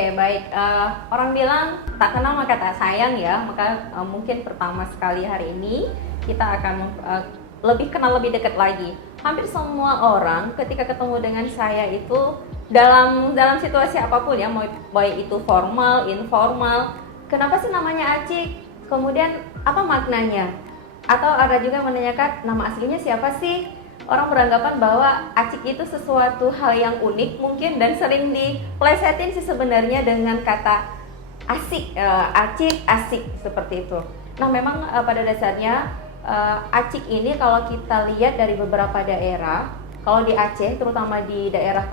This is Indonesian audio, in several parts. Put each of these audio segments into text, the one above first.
Oke, baik. Orang bilang tak kenal maka tak sayang ya. Maka mungkin pertama sekali hari ini kita akan lebih kenal lebih dekat lagi. Hampir semua orang ketika ketemu dengan saya itu dalam situasi apapun ya, mau baik itu formal, informal. Kenapa sih namanya Acik? Kemudian apa maknanya? Atau ada juga menanyakan nama aslinya siapa sih? Orang beranggapan bahwa acik itu sesuatu hal yang unik mungkin dan sering diplesetin sih sebenarnya dengan kata asik, acik, asik seperti itu. Nah memang pada dasarnya acik ini kalau kita lihat dari beberapa daerah, kalau di Aceh terutama di daerah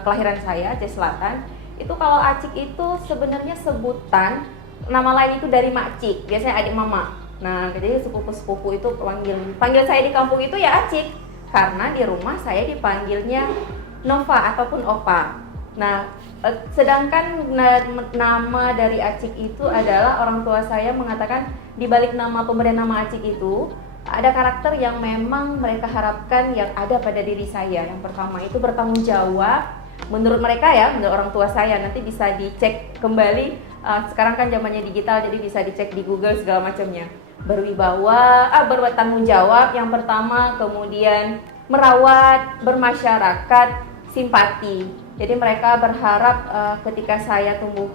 kelahiran saya Aceh Selatan, itu kalau acik itu sebenarnya sebutan nama lain itu dari makcik, biasanya adik mama. Nah, jadi sepupu-sepupu itu panggil saya di kampung itu ya Acik, karena di rumah saya dipanggilnya Nova ataupun Opa. Nah, sedangkan nama dari Acik itu adalah orang tua saya mengatakan di balik nama pemberian nama Acik itu ada karakter yang memang mereka harapkan yang ada pada diri saya. Yang pertama itu bertanggung jawab. Menurut mereka ya, menurut orang tua saya, nanti bisa dicek kembali. Sekarang kan zamannya digital, jadi bisa dicek di Google segala macamnya. Berwibawa, bertanggung jawab yang pertama, kemudian merawat, bermasyarakat, simpati. Jadi mereka berharap ketika saya tumbuh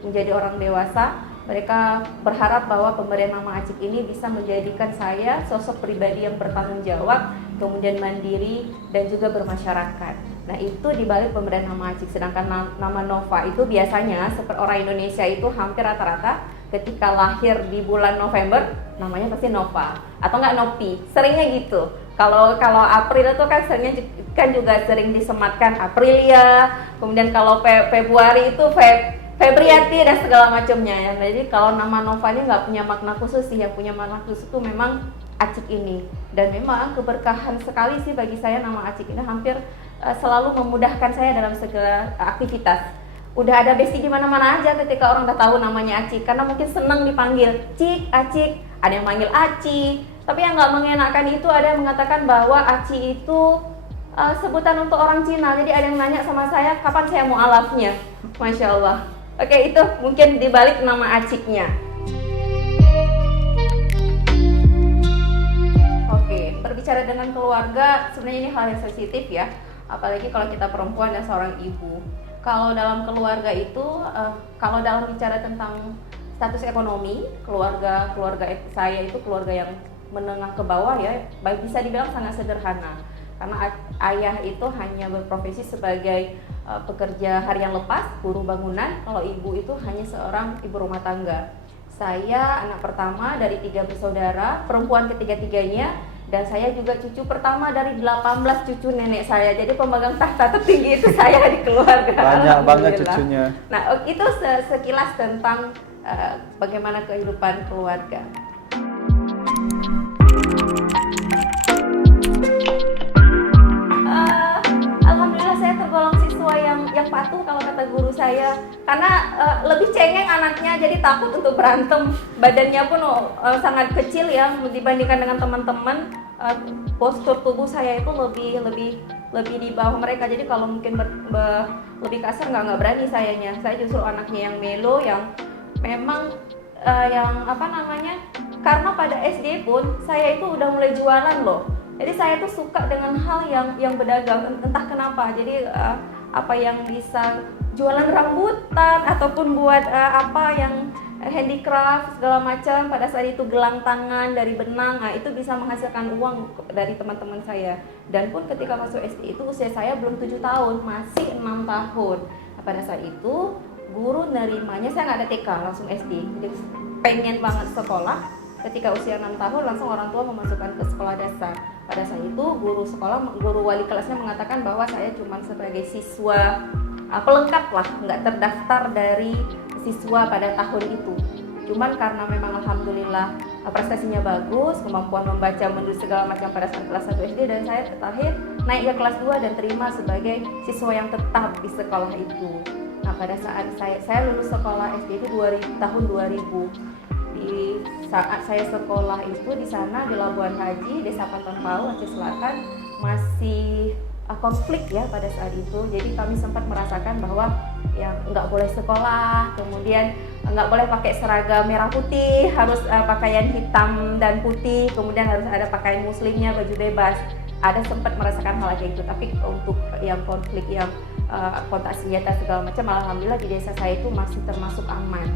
menjadi orang dewasa, mereka berharap bahwa pemberian nama Acik ini bisa menjadikan saya sosok pribadi yang bertanggung jawab, kemudian mandiri dan juga bermasyarakat. Nah itu dibalik pemberian nama Acik. Sedangkan nama Nova itu biasanya seperti orang Indonesia itu hampir rata-rata ketika lahir di bulan November namanya pasti Nova atau enggak Nopi, seringnya gitu. Kalau April itu kan seringnya kan juga sering disematkan Aprilia, kemudian kalau Februari itu Febriati dan segala macamnya ya. Jadi kalau nama Nova ini nggak punya makna khusus sih, yang punya makna khusus itu memang Acik ini. Dan memang keberkahan sekali sih bagi saya nama Acik ini, hampir selalu memudahkan saya dalam segala aktivitas. Udah ada besti di mana-mana aja ketika orang udah tahu namanya Acik, karena mungkin senang dipanggil Cik, Acik, ada yang manggil Aci. Tapi yang nggak mengenakan itu ada yang mengatakan bahwa Aci itu sebutan untuk orang Cina. Jadi ada yang nanya sama saya kapan saya mau alafnya. Masya Allah. Oke, itu mungkin dibalik nama Aciknya. Oke, berbicara dengan keluarga sebenarnya ini hal yang sensitif ya, apalagi kalau kita perempuan dan seorang ibu. Kalau dalam keluarga itu, kalau dalam bicara tentang status ekonomi, keluarga saya itu keluarga yang menengah ke bawah ya, bisa dibilang sangat sederhana. Karena ayah itu hanya berprofesi sebagai pekerja harian lepas, buruh bangunan. Kalau ibu itu hanya seorang ibu rumah tangga. Saya anak pertama dari 3 bersaudara, perempuan ketiga-tiganya. Dan saya juga cucu pertama dari 18 cucu nenek saya. Jadi pemegang tahta tertinggi itu saya di keluarga. Banyak banget cucunya. Nah, itu sekilas tentang bagaimana kehidupan keluarga. Alhamdulillah saya tergolong siswa yang patuh kalau kata guru saya. Karena lebih cengeng anaknya, jadi takut untuk berantem. Badannya pun sangat kecil ya dibandingkan dengan teman-teman. Postur tubuh saya itu lebih di bawah mereka. Jadi kalau mungkin lebih kasar nggak berani sayanya. Saya justru anaknya yang melo, yang memang yang apa namanya, karena pada SD pun saya itu udah mulai jualan loh. Jadi saya tuh suka dengan hal yang berdagang, entah kenapa. Jadi apa yang bisa jualan rambutan ataupun buat apa yang handicraft segala macam, pada saat itu gelang tangan dari benang, itu bisa menghasilkan uang dari teman-teman saya. Dan pun ketika masuk SD itu usia saya belum 7 tahun, masih 6 tahun. Nah, pada saat itu guru nerimanya, saya nggak ada TK, langsung SD. Jadi pengen banget sekolah. Ketika usia 6 tahun langsung orang tua memasukkan ke sekolah dasar. Pada saat itu guru wali kelasnya mengatakan bahwa saya cuma sebagai siswa pelengkap lah, nggak terdaftar dari siswa pada tahun itu. Cuman karena memang alhamdulillah prestasinya bagus, kemampuan membaca, menulis segala macam pada saat kelas 1 SD, dan saya terakhir naik ke kelas 2 dan terima sebagai siswa yang tetap di sekolah itu. Nah, pada saat saya lulus sekolah SD itu tahun 2000. Di saat saya sekolah itu di sana di Labuan Haji, Desa Pantonpau, Aceh Selatan, masih konflik ya pada saat itu. Jadi kami sempat merasakan bahwa yang nggak boleh sekolah, kemudian nggak boleh pakai seragam merah putih, harus pakaian hitam dan putih, kemudian harus ada pakaian muslimnya, baju bebas. Ada sempat merasakan hal kayak gitu, tapi untuk yang konflik yang kontak senjata segala macam, alhamdulillah di desa saya itu masih termasuk aman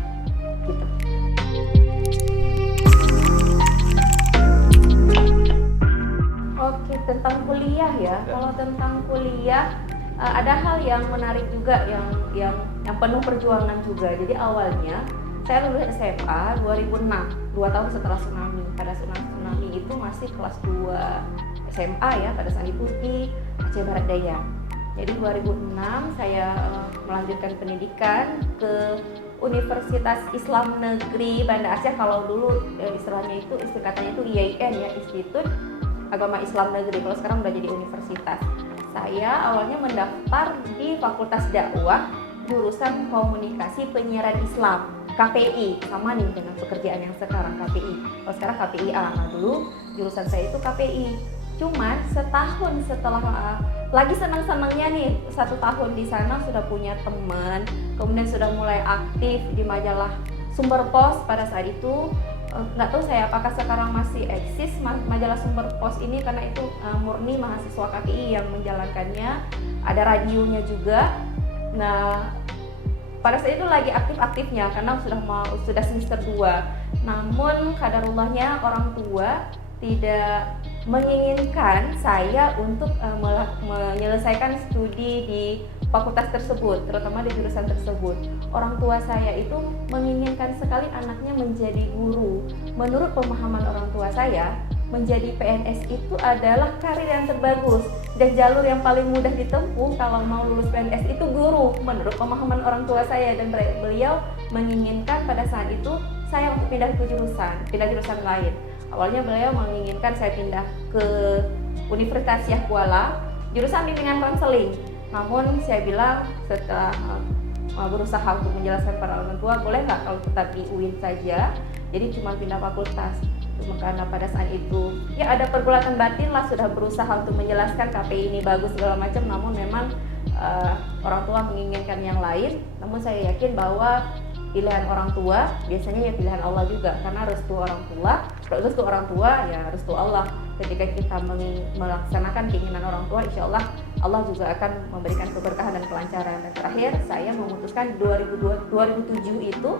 gitu. Oke, tentang kuliah ya. Kalau tentang kuliah ada hal yang menarik juga yang penuh perjuangan juga. Jadi awalnya saya lulus SMA 2006, 2 tahun setelah tsunami. Pada tsunami itu masih kelas 2 SMA ya, pada saat itu di Aceh Barat Daya. Jadi 2006 saya melanjutkan pendidikan ke Universitas Islam Negeri Banda Aceh. Kalau dulu istilahnya itu istilahnya itu IAIN ya, Institut Agama Islam Negeri. Kalau sekarang udah jadi universitas. Saya awalnya mendaftar di Fakultas Dakwah jurusan Komunikasi Penyiaran Islam, KPI, sama nih dengan pekerjaan yang sekarang KPI. Kalau sekarang KPIA, nah dulu jurusan saya itu KPI. Cuman setahun setelah lagi senang-senangnya nih, 1 tahun di sana sudah punya teman, kemudian sudah mulai aktif di majalah Sumber Pos pada saat itu. Nggak tahu saya apakah sekarang masih eksis majalah Sumber Pos ini, karena itu murni mahasiswa KPI yang menjalankannya, ada radionya juga. Nah pada saat itu lagi aktif-aktifnya karena sudah semester 2. Namun qadarullahnya orang tua tidak menginginkan saya untuk menyelesaikan studi di fakultas tersebut, terutama di jurusan tersebut. Orang tua saya itu menginginkan sekali anaknya menjadi guru. Menurut pemahaman orang tua saya, menjadi PNS itu adalah karir yang terbagus dan jalur yang paling mudah ditempuh kalau mau lulus PNS itu guru. Menurut pemahaman orang tua saya, dan beliau menginginkan pada saat itu saya untuk pindah jurusan lain. Awalnya beliau menginginkan saya pindah ke Universitas Yah Kuala, jurusan bimbingan konseling. Namun saya bilang setelah berusaha untuk menjelaskan para orang tua, boleh nggak kalau tetap di UIN saja, jadi cuma pindah fakultas. Karena pada saat itu ya ada pergulatan batin lah, sudah berusaha untuk menjelaskan KPI ini bagus segala macam, namun memang orang tua menginginkan yang lain. Namun saya yakin bahwa pilihan orang tua biasanya ya pilihan Allah juga, karena restu orang tua ya restu Allah. Ketika kita melaksanakan keinginan orang tua, insya Allah Allah juga akan memberikan keberkahan dan kelancaran. Dan terakhir saya memutuskan 2007 itu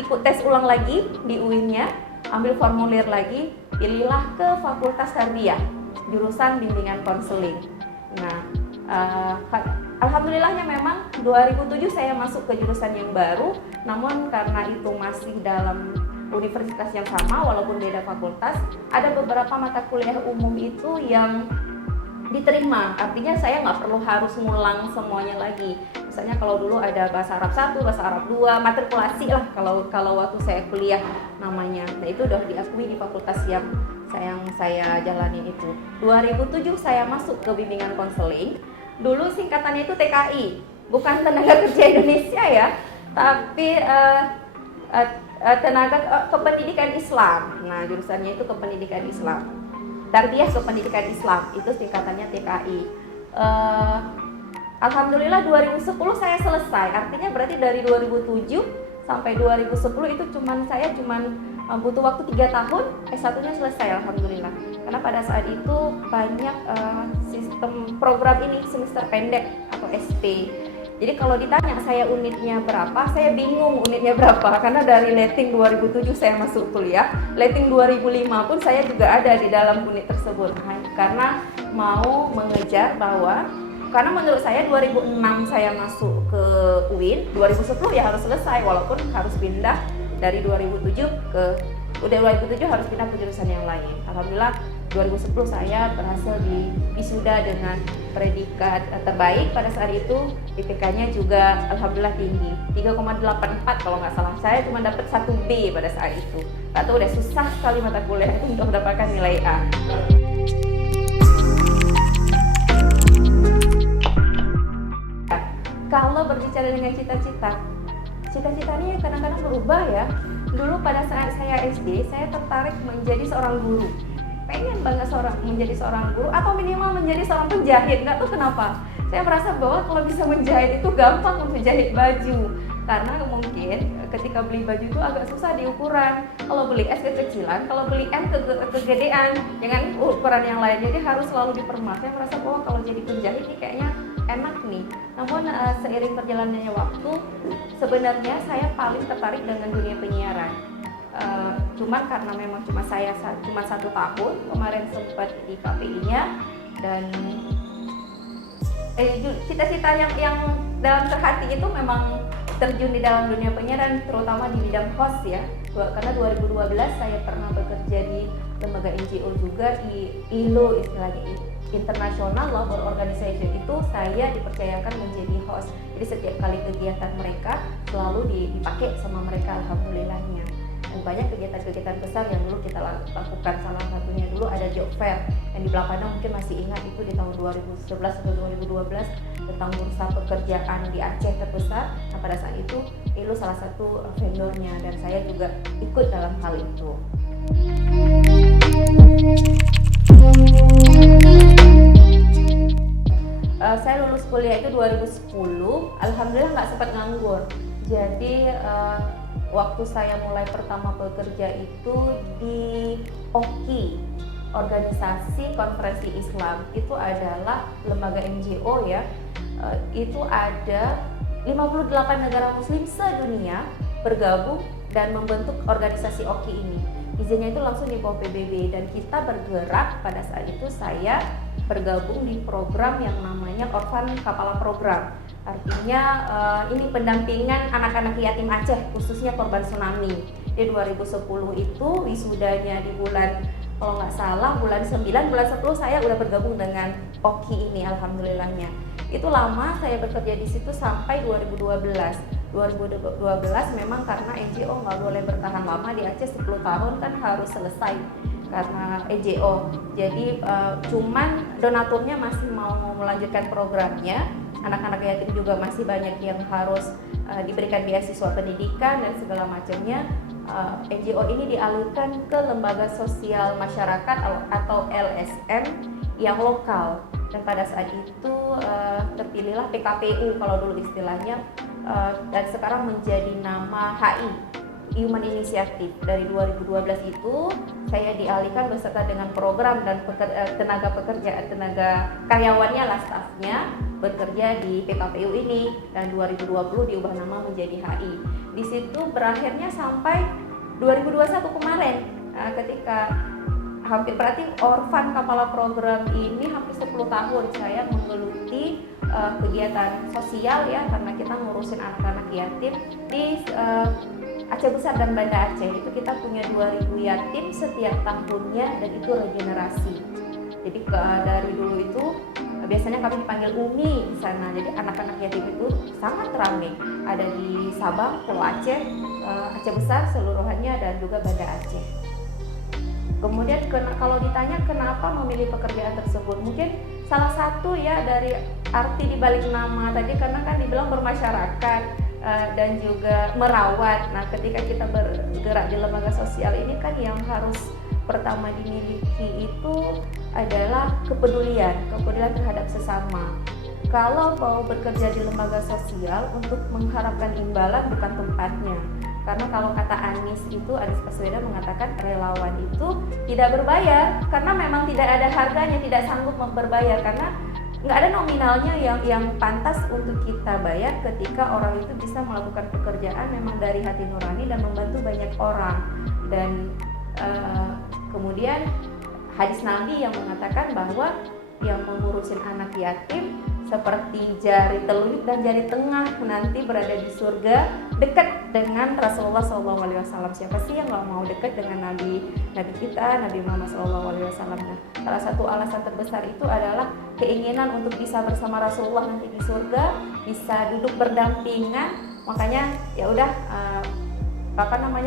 ikut tes ulang lagi di UIN-nya, ambil formulir lagi, pilihlah ke Fakultas Tarbiyah, jurusan bimbingan konseling. Nah, alhamdulillahnya memang 2007 saya masuk ke jurusan yang baru, namun karena itu masih dalam universitas yang sama walaupun beda fakultas, ada beberapa mata kuliah umum itu yang diterima, artinya saya nggak perlu harus ngulang semuanya lagi. Misalnya kalau dulu ada bahasa Arab 1, bahasa Arab 2, matrikulasi lah kalau waktu saya kuliah namanya. Nah itu udah diakui di fakultas yang saya jalani itu. 2007 saya masuk ke bimbingan konseling. Dulu singkatannya itu TKI, bukan Tenaga Kerja Indonesia ya, tapi Tenaga Kependidikan Islam. Nah jurusannya itu Kependidikan Islam, Tarbiyah Kependidikan Islam, itu singkatannya TKI. Alhamdulillah 2010 saya selesai, artinya berarti dari 2007 sampai 2010 itu saya butuh waktu 3 tahun, S1-nya selesai alhamdulillah. Karena pada saat itu banyak sistem program ini semester pendek atau SP. Jadi kalau ditanya saya unitnya berapa, saya bingung unitnya berapa, karena dari letting 2007 saya masuk kuliah, letting 2005 pun saya juga ada di dalam unit tersebut. Karena mau mengejar bahwa, karena menurut saya 2006 saya masuk ke UIN, 2010 ya harus selesai, walaupun harus pindah dari 2007 harus pindah ke jurusan yang lain. Alhamdulillah 2010 saya berhasil wisuda dengan predikat terbaik pada saat itu. IPK-nya juga alhamdulillah tinggi, 3,84 kalau nggak salah. Saya cuma dapat 1B pada saat itu. Atau udah susah sekali mata kuliah itu untuk mendapatkan nilai A. Kalau berbicara dengan cita-citanya kadang-kadang berubah ya. Dulu pada saat saya SD, saya tertarik menjadi seorang guru. pengen banget menjadi seorang guru atau minimal menjadi seorang penjahit. Nggak tahu kenapa, saya merasa bahwa kalau bisa menjahit itu gampang untuk jahit baju, karena mungkin ketika beli baju itu agak susah di ukuran. Kalau beli S kekecilan, kalau beli M kegedean dengan ukuran yang lain, jadi harus selalu dipermak. Saya merasa bahwa kalau jadi penjahit ini kayaknya enak nih. Namun seiring berjalannya waktu, sebenarnya saya paling tertarik dengan dunia penyiaran. Cuman karena memang cuma 1 tahun kemarin sempat di KPI-nya, dan cita-cita yang dalam terhati itu memang terjun di dalam dunia penyiaran, terutama di bidang host ya. Karena 2012 saya pernah bekerja di lembaga NGO juga, di ILO istilahnya, International Labour Organization. Itu saya dipercayakan menjadi host. Jadi setiap kali kegiatan mereka selalu dipakai sama mereka, alhamdulillahnya. Dan banyak kegiatan-kegiatan besar yang dulu kita lakukan. Salah satunya dulu ada job fair yang di Belakana, mungkin masih ingat, itu di tahun 2011 atau 2012, tentang bursa pekerjaan di Aceh terbesar. Nah, pada saat itu ILO salah satu vendornya, dan saya juga ikut dalam hal itu. Saya lulus kuliah itu 2010, alhamdulillah nggak sempat nganggur. Jadi waktu saya mulai pertama bekerja itu di OKI, Organisasi Konferensi Islam. Itu adalah lembaga NGO ya. Itu ada 58 negara muslim sedunia bergabung dan membentuk organisasi OKI ini. Izinnya itu langsung di bawah PBB, dan kita bergerak pada saat itu, saya bergabung di program yang namanya Orphan Kepala Program. Artinya ini pendampingan anak-anak yatim Aceh, khususnya korban tsunami. Di 2010 itu wisudanya di bulan, kalau nggak salah bulan 9, bulan 10 saya udah bergabung dengan OKI ini, alhamdulillahnya. Itu lama saya bekerja di situ sampai 2012. 2012 memang karena NGO nggak boleh bertahan lama di Aceh, 10 tahun kan harus selesai karena NGO. Jadi cuman donaturnya masih mau melanjutkan programnya. Anak-anak yatim juga masih banyak yang harus diberikan beasiswa pendidikan dan segala macamnya. NGO ini dialirkan ke lembaga sosial masyarakat atau LSM yang lokal, dan pada saat itu terpilihlah PKPU kalau dulu istilahnya, dan sekarang menjadi nama HI, Human Initiative. Dari 2012 itu saya dialihkan beserta dengan program dan tenaga karyawannya lah, stafnya bekerja di PKPU ini, dan 2020 diubah nama menjadi HI. Di situ berakhirnya sampai 2021 kemarin, ketika hampir, berarti Orphan Kepala Program ini hampir 10 tahun saya menggeluti kegiatan sosial ya, karena kita ngurusin anak-anak yatim di Aceh Besar dan Banda Aceh. Itu kita punya 2000 yatim setiap tahunnya, dan itu regenerasi. Jadi dari dulu itu biasanya kami dipanggil Umi di sana. Jadi anak-anak yatim itu sangat ramai. Ada di Sabang, Pulau Aceh, Aceh Besar seluruhannya, dan juga Banda Aceh. Kemudian kalau ditanya kenapa memilih pekerjaan tersebut, mungkin salah satu ya dari arti dibalik nama tadi, karena kan dibilang bermasyarakat dan juga merawat. Nah, ketika kita bergerak di lembaga sosial ini kan yang harus pertama dimiliki itu adalah kepedulian terhadap sesama. Kalau mau bekerja di lembaga sosial untuk mengharapkan imbalan bukan tempatnya. Karena kalau kata Anies Baswedan mengatakan relawan itu tidak berbayar, karena memang tidak ada harganya, tidak sanggup berbayar, karena nggak ada nominalnya yang pantas untuk kita bayar ketika orang itu bisa melakukan pekerjaan memang dari hati nurani dan membantu banyak orang. Dan kemudian hadis Nabi yang mengatakan bahwa yang mengurusin anak yatim seperti jari telunjuk dan jari tengah nanti berada di surga, dekat dengan Rasulullah SAW. Siapa sih yang nggak mau dekat dengan Nabi kita, Nabi Muhammad SAW? Nah, salah satu alasan terbesar itu adalah keinginan untuk bisa bersama Rasulullah nanti di surga, bisa duduk berdampingan. Makanya ya udah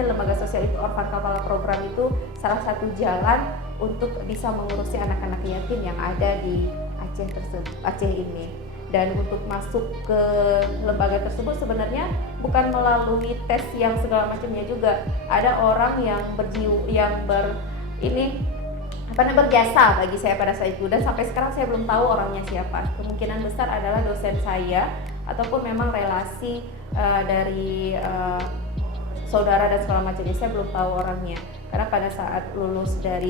lembaga sosial itu, Orphan Kepala Program itu salah satu jalan untuk bisa mengurusi anak-anak yatim yang ada di Aceh ini. Dan untuk masuk ke lembaga tersebut sebenarnya bukan melalui tes yang segala macamnya juga. Ada orang yang berjasa bagi saya pada saat itu, dan sampai sekarang saya belum tahu orangnya siapa. Kemungkinan besar adalah dosen saya ataupun memang relasi dari saudara dan segala macamnya. Saya belum tahu orangnya karena pada saat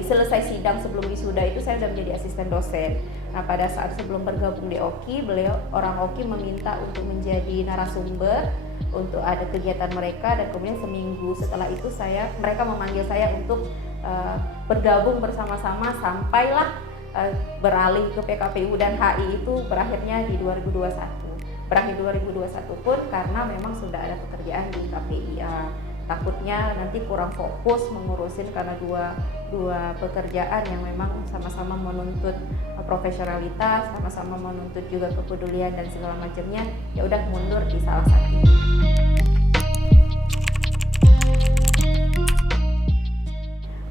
selesai sidang sebelum wisuda itu saya sudah menjadi asisten dosen. Nah, pada saat sebelum bergabung di OKI, orang OKI meminta untuk menjadi narasumber untuk ada kegiatan mereka, dan kemudian seminggu setelah itu mereka memanggil saya untuk bergabung bersama-sama sampailah beralih ke PKPU, dan HI itu berakhirnya di 2021. Berakhir 2021 pun karena memang sudah ada pekerjaan di KPI. Takutnya nanti kurang fokus mengurusin karena dua pekerjaan yang memang sama-sama menuntut profesionalitas, sama-sama menuntut juga kepedulian dan segala macamnya. Ya udah mundur di salah satu.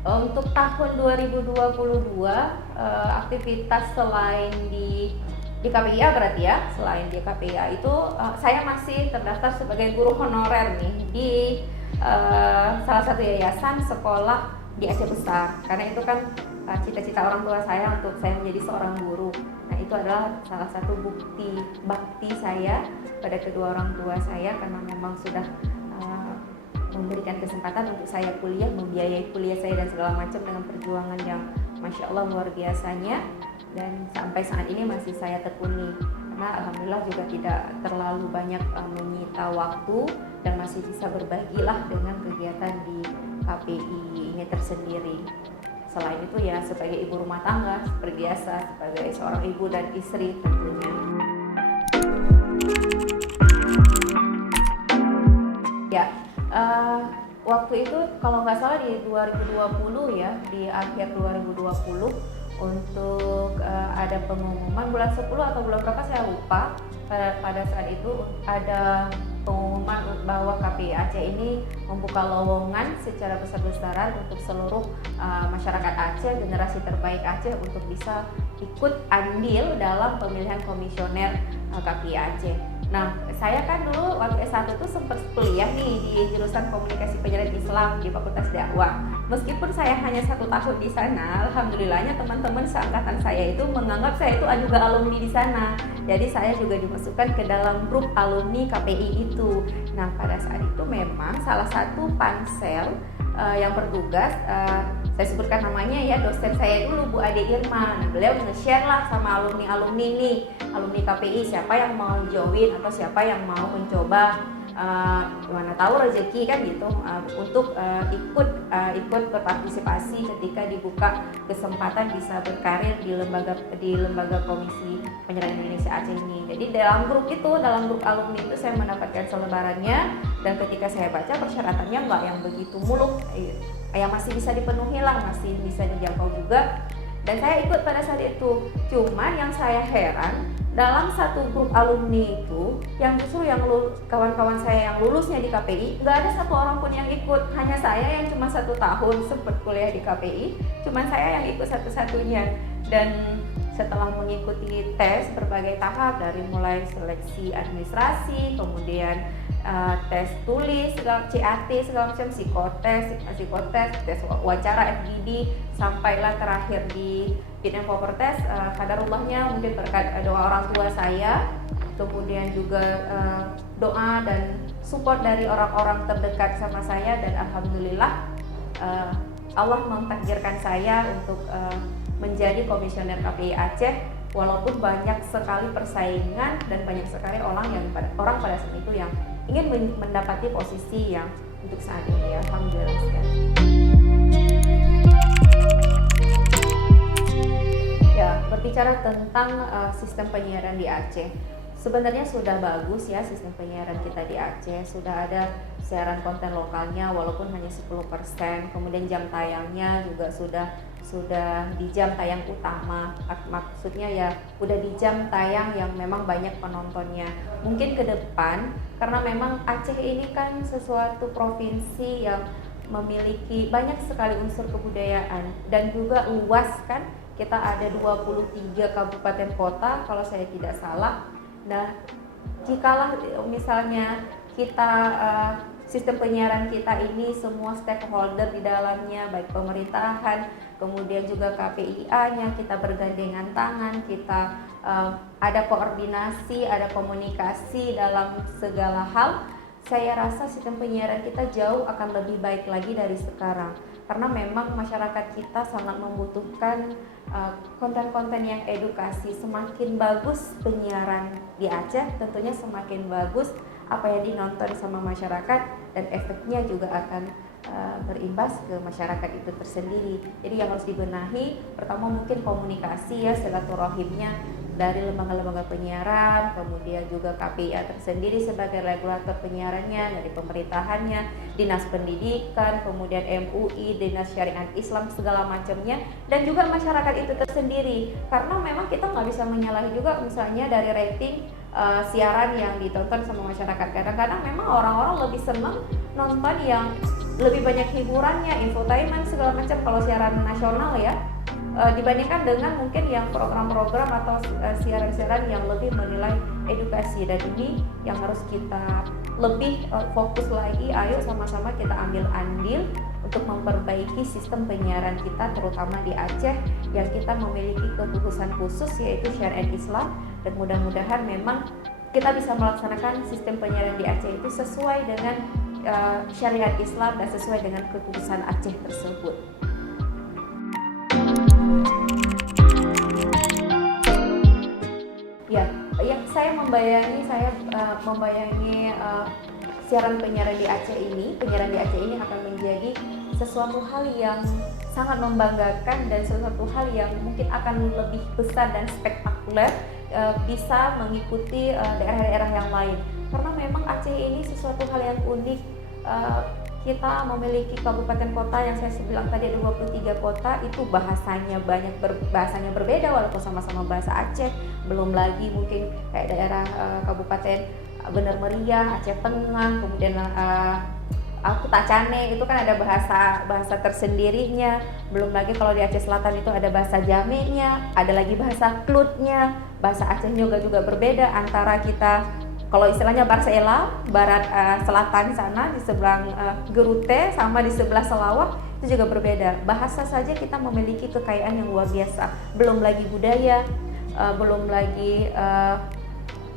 Untuk tahun 2022 aktivitas selain di KPIA berarti ya, selain di KPIA itu saya masih terdaftar sebagai guru honorer nih di salah satu yayasan sekolah di Aceh Besar, karena itu kan cita-cita orang tua saya untuk saya menjadi seorang guru. Nah, itu adalah salah satu bukti bakti saya pada kedua orang tua saya, karena memang sudah memberikan kesempatan untuk saya kuliah, membiayai kuliah saya dan segala macam dengan perjuangan yang Masya Allah luar biasanya, dan sampai saat ini masih saya tekuni karena alhamdulillah juga tidak terlalu banyak menyita waktu dan masih bisa berbagilah dengan kegiatan di KPI ini tersendiri. Selain itu ya sebagai ibu rumah tangga seperti biasa, sebagai seorang ibu dan istri tentunya. Ya, waktu itu kalau nggak salah di 2020 ya, di akhir 2020 untuk ada pengumuman bulan 10 atau bulan berapa saya lupa. Pada saat itu ada pengumuman bahwa KPI Aceh ini membuka lowongan secara besar-besaran untuk seluruh masyarakat Aceh, generasi terbaik Aceh untuk bisa ikut andil dalam pemilihan komisioner KPI Aceh. Nah, saya kan dulu waktu S1 tuh sempat kuliah nih di jurusan Komunikasi Penyiaran Islam di Fakultas Dakwah. Meskipun saya hanya 1 tahun di sana, alhamdulillahnya teman-teman seangkatan saya itu menganggap saya itu juga alumni di sana. Jadi saya juga dimasukkan ke dalam grup alumni KPI itu. Nah, pada saat itu memang salah satu pansel yang bertugas, saya sebutkan namanya ya, dosen saya dulu Bu Ade Irma. Nah, beliau nge-share lah sama alumni-alumni nih, alumni KPI, siapa yang mau join atau siapa yang mau mencoba, mana tahu rezeki kan gitu, untuk ikut berpartisipasi ketika dibuka kesempatan bisa berkarir di lembaga Komisi Penyiaran Indonesia Aceh ini. Jadi dalam grup alumni itu saya mendapatkan selebarannya, dan ketika saya baca persyaratannya nggak yang begitu muluk, yang masih bisa dipenuhi lah, masih bisa dijangkau juga, dan saya ikut pada saat itu. Cuman yang saya heran, dalam satu grup alumni itu yang justru kawan-kawan saya yang lulusnya di KPI nggak ada satu orang pun yang ikut. Hanya saya yang cuma 1 tahun sempat kuliah di KPI, cuman saya yang ikut satu-satunya. Dan setelah mengikuti tes berbagai tahap, dari mulai seleksi administrasi, kemudian tes tulis, CAT, segala macam, psikotes, tes wawancara FGD, sampailah terakhir di fit and proper test. Qadarullahnya mungkin berkat doa orang tua saya, kemudian juga doa dan support dari orang-orang terdekat sama saya, dan alhamdulillah Allah mentakdirkan saya untuk menjadi komisioner KPI Aceh, walaupun banyak sekali persaingan dan banyak sekali orang pada saat itu yang ingin mendapati posisi yang untuk saat ini ya, alhamdulillah sekali. Ya, berbicara tentang sistem penyiaran di Aceh, sebenarnya sudah bagus ya sistem penyiaran kita di Aceh. Sudah ada siaran konten lokalnya walaupun hanya 10%, kemudian jam tayangnya juga sudah di jam tayang utama, maksudnya ya udah di jam tayang yang memang banyak penontonnya. Mungkin ke depan, karena memang Aceh ini kan sesuatu provinsi yang memiliki banyak sekali unsur kebudayaan dan juga luas kan, kita ada 23 kabupaten kota kalau saya tidak salah. Nah, jikalah misalnya kita sistem penyiaran kita ini semua stakeholder di dalamnya, baik pemerintahan, kemudian juga KPIA-nya, kita bergandengan tangan, kita ada koordinasi, ada komunikasi dalam segala hal. Saya rasa sistem penyiaran kita jauh akan lebih baik lagi dari sekarang, karena memang masyarakat kita sangat membutuhkan konten-konten yang edukasi. Semakin bagus penyiaran di Aceh, tentunya semakin bagus apa yang dinonton sama masyarakat, dan efeknya juga akan berimbas ke masyarakat itu tersendiri. Jadi yang harus dibenahi pertama mungkin komunikasi ya, silaturahimnya dari lembaga-lembaga penyiaran, kemudian juga KPIA tersendiri sebagai regulator penyiarannya, dari pemerintahannya, dinas pendidikan, kemudian MUI, dinas syariat Islam, segala macamnya, dan juga masyarakat itu tersendiri. Karena memang kita nggak bisa menyalahi juga misalnya dari rating siaran yang ditonton sama masyarakat. Kadang-kadang memang orang-orang lebih senang nonton yang lebih banyak hiburannya, infotainment segala macam kalau siaran nasional ya, dibandingkan dengan mungkin yang program-program atau siaran-siaran yang lebih menilai edukasi. Dan ini yang harus kita lebih fokus lagi. Ayo sama-sama kita ambil andil untuk memperbaiki sistem penyiaran kita, terutama di Aceh yang kita memiliki kekhususan khusus yaitu syariat Islam, dan mudah-mudahan memang kita bisa melaksanakan sistem penyiaran di Aceh itu sesuai dengan syariat Islam dan sesuai dengan kekhususan Aceh tersebut. Ya, yang saya membayangi siaran penyiaran di Aceh ini, akan menjadi sesuatu hal yang sangat membanggakan dan sesuatu hal yang mungkin akan lebih besar dan spektakuler, bisa mengikuti daerah-daerah yang lain. Karena memang Aceh ini sesuatu hal yang unik. Kita memiliki kabupaten kota yang saya bilang tadi ada 23 kota, itu bahasanya bahasanya berbeda walaupun sama-sama bahasa Aceh. Belum lagi mungkin kayak daerah kabupaten Bener Meriah, Aceh Tengah, kemudian Kutacane itu kan ada bahasa tersendirinya. Belum lagi kalau di Aceh Selatan itu ada bahasa Jamenya, ada lagi bahasa Klutnya. Bahasa Aceh juga berbeda antara kita, kalau istilahnya Barsela, barat selatan sana di seberang Gerute sama di sebelah Selawak itu juga berbeda. Bahasa saja kita memiliki kekayaan yang luar biasa. Belum lagi budaya, belum lagi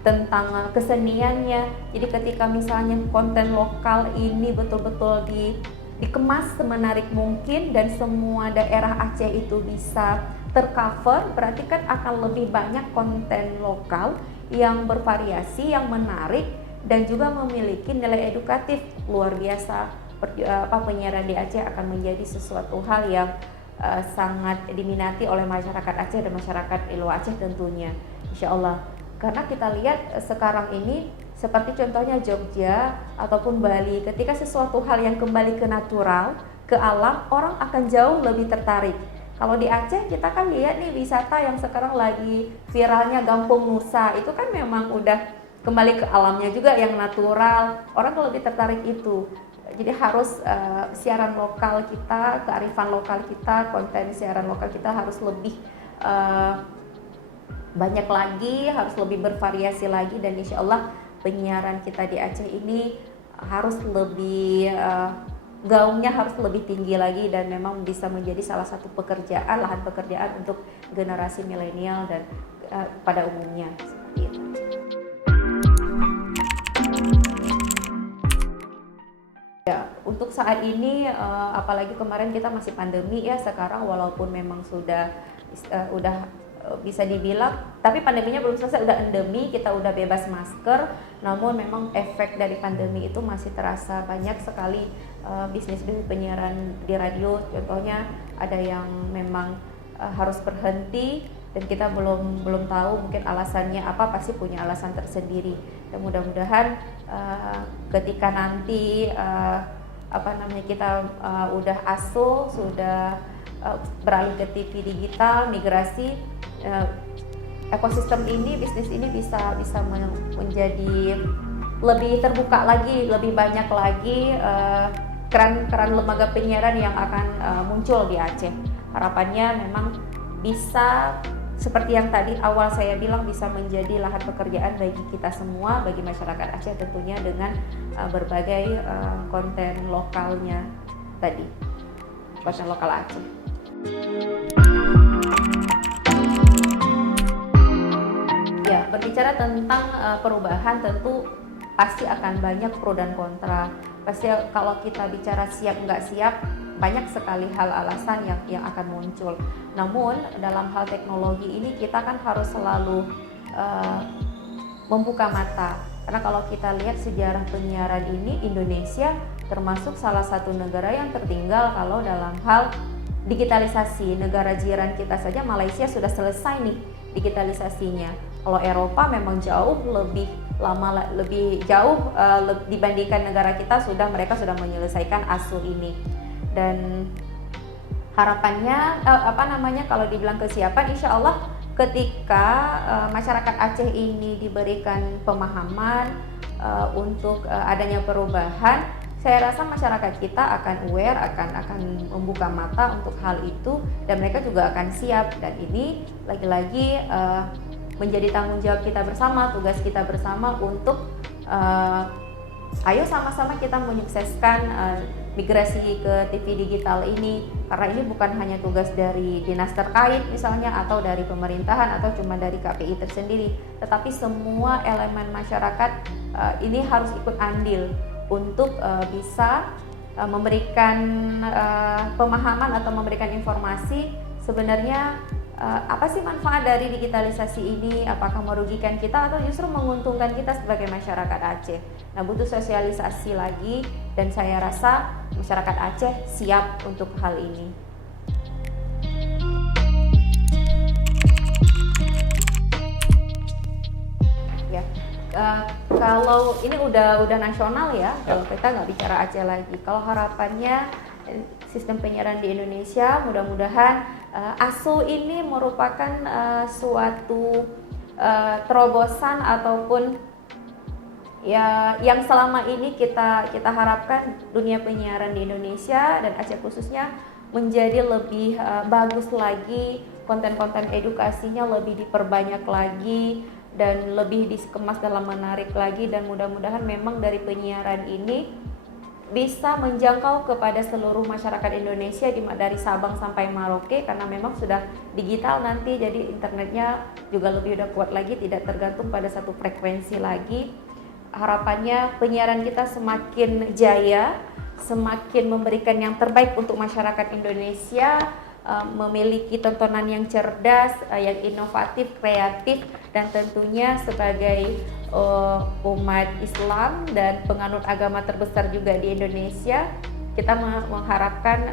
tentang keseniannya. Jadi ketika misalnya konten lokal ini betul-betul dikemas semenarik mungkin dan semua daerah Aceh itu bisa tercover, berarti kan akan lebih banyak konten lokal yang bervariasi, yang menarik, dan juga memiliki nilai edukatif luar biasa. Penyiaran di Aceh akan menjadi sesuatu hal yang sangat diminati oleh masyarakat Aceh dan masyarakat di luar Aceh tentunya, insya Allah. Karena kita lihat sekarang ini seperti contohnya Jogja ataupun Bali, ketika sesuatu hal yang kembali ke natural, ke alam, orang akan jauh lebih tertarik. Kalau di Aceh kita kan lihat nih wisata yang sekarang lagi viralnya Gampung Nusa, itu kan memang udah kembali ke alamnya juga yang natural, orang lebih tertarik itu. Jadi harus siaran lokal kita, kearifan lokal kita, konten siaran lokal kita harus lebih banyak lagi, harus lebih bervariasi lagi, dan insya Allah penyiaran kita di Aceh ini harus lebih gaungnya harus lebih tinggi lagi, dan memang bisa menjadi salah satu lahan pekerjaan untuk generasi milenial dan pada umumnya seperti itu. Ya, untuk saat ini apalagi kemarin kita masih pandemi ya, sekarang walaupun memang sudah bisa dibilang, tapi pandeminya belum selesai, udah endemi, kita udah bebas masker, namun memang efek dari pandemi itu masih terasa. Banyak sekali bisnis penyiaran di radio, contohnya ada yang memang harus berhenti, dan kita belum tahu mungkin alasannya apa, pasti punya alasan tersendiri. Dan mudah-mudahan ketika nanti kita udah asuh, sudah beralih ke TV digital, migrasi, ekosistem ini, bisnis ini bisa menjadi lebih terbuka lagi, lebih banyak lagi keran lembaga penyiaran yang akan muncul di Aceh. Harapannya memang bisa seperti yang tadi awal saya bilang bisa menjadi lahan pekerjaan bagi kita semua, bagi masyarakat Aceh tentunya dengan berbagai konten lokalnya tadi, konten lokal Aceh. Ya, berbicara tentang perubahan tentu pasti akan banyak pro dan kontra. Pasti kalau kita bicara siap nggak siap, banyak sekali hal alasan yang akan muncul. Namun dalam hal teknologi ini kita kan harus selalu membuka mata. Karena kalau kita lihat sejarah penyiaran ini, Indonesia termasuk salah satu negara yang tertinggal kalau dalam hal digitalisasi. Negara jiran kita saja, Malaysia, sudah selesai nih digitalisasinya. Kalau Eropa memang jauh lebih lama, lebih jauh dibandingkan negara kita, mereka sudah menyelesaikan ASU ini. Dan harapannya kalau dibilang kesiapan, insya Allah ketika masyarakat Aceh ini diberikan pemahaman untuk adanya perubahan, saya rasa masyarakat kita akan aware, akan membuka mata untuk hal itu, dan mereka juga akan siap. Dan ini lagi-lagi menjadi tanggung jawab kita bersama, tugas kita bersama untuk ayo sama-sama kita menyukseskan migrasi ke TV digital ini, karena ini bukan hanya tugas dari dinas terkait misalnya, atau dari pemerintahan, atau cuma dari KPI tersendiri, tetapi semua elemen masyarakat ini harus ikut andil untuk bisa memberikan pemahaman atau memberikan informasi sebenarnya apa sih manfaat dari digitalisasi ini, apakah merugikan kita atau justru menguntungkan kita sebagai masyarakat Aceh. Nah, butuh sosialisasi lagi, dan saya rasa masyarakat Aceh siap untuk hal ini. Ya, kalau ini udah nasional ya, kalau kita nggak bicara Aceh lagi. Kalau harapannya sistem penyiaran di Indonesia, mudah-mudahan ASU ini merupakan suatu terobosan ataupun ya yang selama ini kita harapkan dunia penyiaran di Indonesia dan Aceh khususnya menjadi lebih bagus lagi, konten-konten edukasinya lebih diperbanyak lagi dan lebih dikemas dalam menarik lagi, dan mudah-mudahan memang dari penyiaran ini bisa menjangkau kepada seluruh masyarakat Indonesia dari Sabang sampai Merauke, karena memang sudah digital nanti, jadi internetnya juga udah kuat lagi, tidak tergantung pada satu frekuensi lagi. Harapannya penyiaran kita semakin jaya, semakin memberikan yang terbaik untuk masyarakat Indonesia, memiliki tontonan yang cerdas, yang inovatif, kreatif, dan tentunya sebagai umat Islam dan penganut agama terbesar juga di Indonesia, kita mengharapkan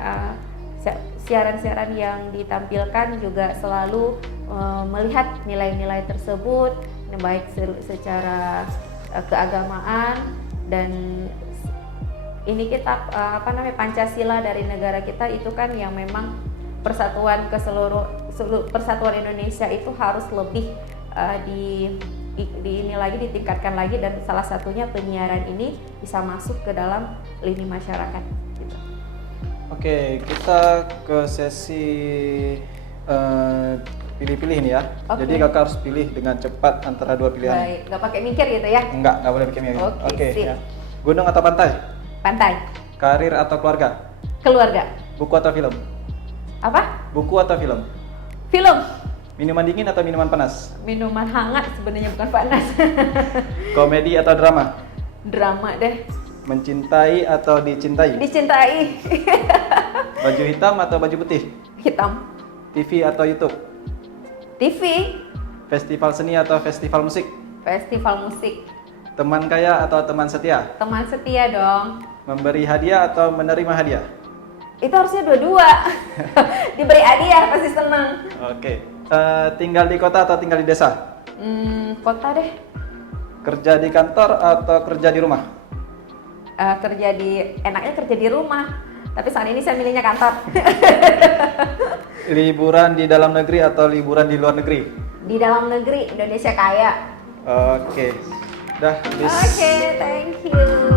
siaran-siaran yang ditampilkan juga selalu melihat nilai-nilai tersebut, baik secara keagamaan, dan ini kita Pancasila dari negara kita itu kan yang memang persatuan persatuan Indonesia itu harus lebih ini lagi ditingkatkan lagi, dan salah satunya penyiaran ini bisa masuk ke dalam lini masyarakat gitu. Oke, kita ke sesi pilih-pilih nih ya. Oke. Jadi kakak harus pilih dengan cepat antara dua pilihan. Baik, nggak pakai mikir gitu ya? Nggak boleh bikin mikir. Oke, sip. Ya. Gunung atau pantai? Pantai. Karir atau keluarga? Keluarga. Buku atau film? Apa? Buku atau film? Film. Minuman dingin atau minuman panas? Minuman hangat sebenarnya, bukan panas. Komedi atau drama? Drama deh. Mencintai atau dicintai? Dicintai. Baju hitam atau baju putih? Hitam. TV atau YouTube? TV. Festival seni atau festival musik? Festival musik. Teman kaya atau teman setia? Teman setia dong. Memberi hadiah atau menerima hadiah? Itu harusnya dua-dua. Diberi hadiah pasti senang. Oke. Tinggal di kota atau tinggal di desa? Kota deh. Kerja di kantor atau kerja di rumah? Enaknya kerja di rumah. Tapi saat ini saya milihnya kantor. Liburan di dalam negeri atau liburan di luar negeri? Di dalam negeri, Indonesia kaya. Oke. Dah habis. Oke, thank you.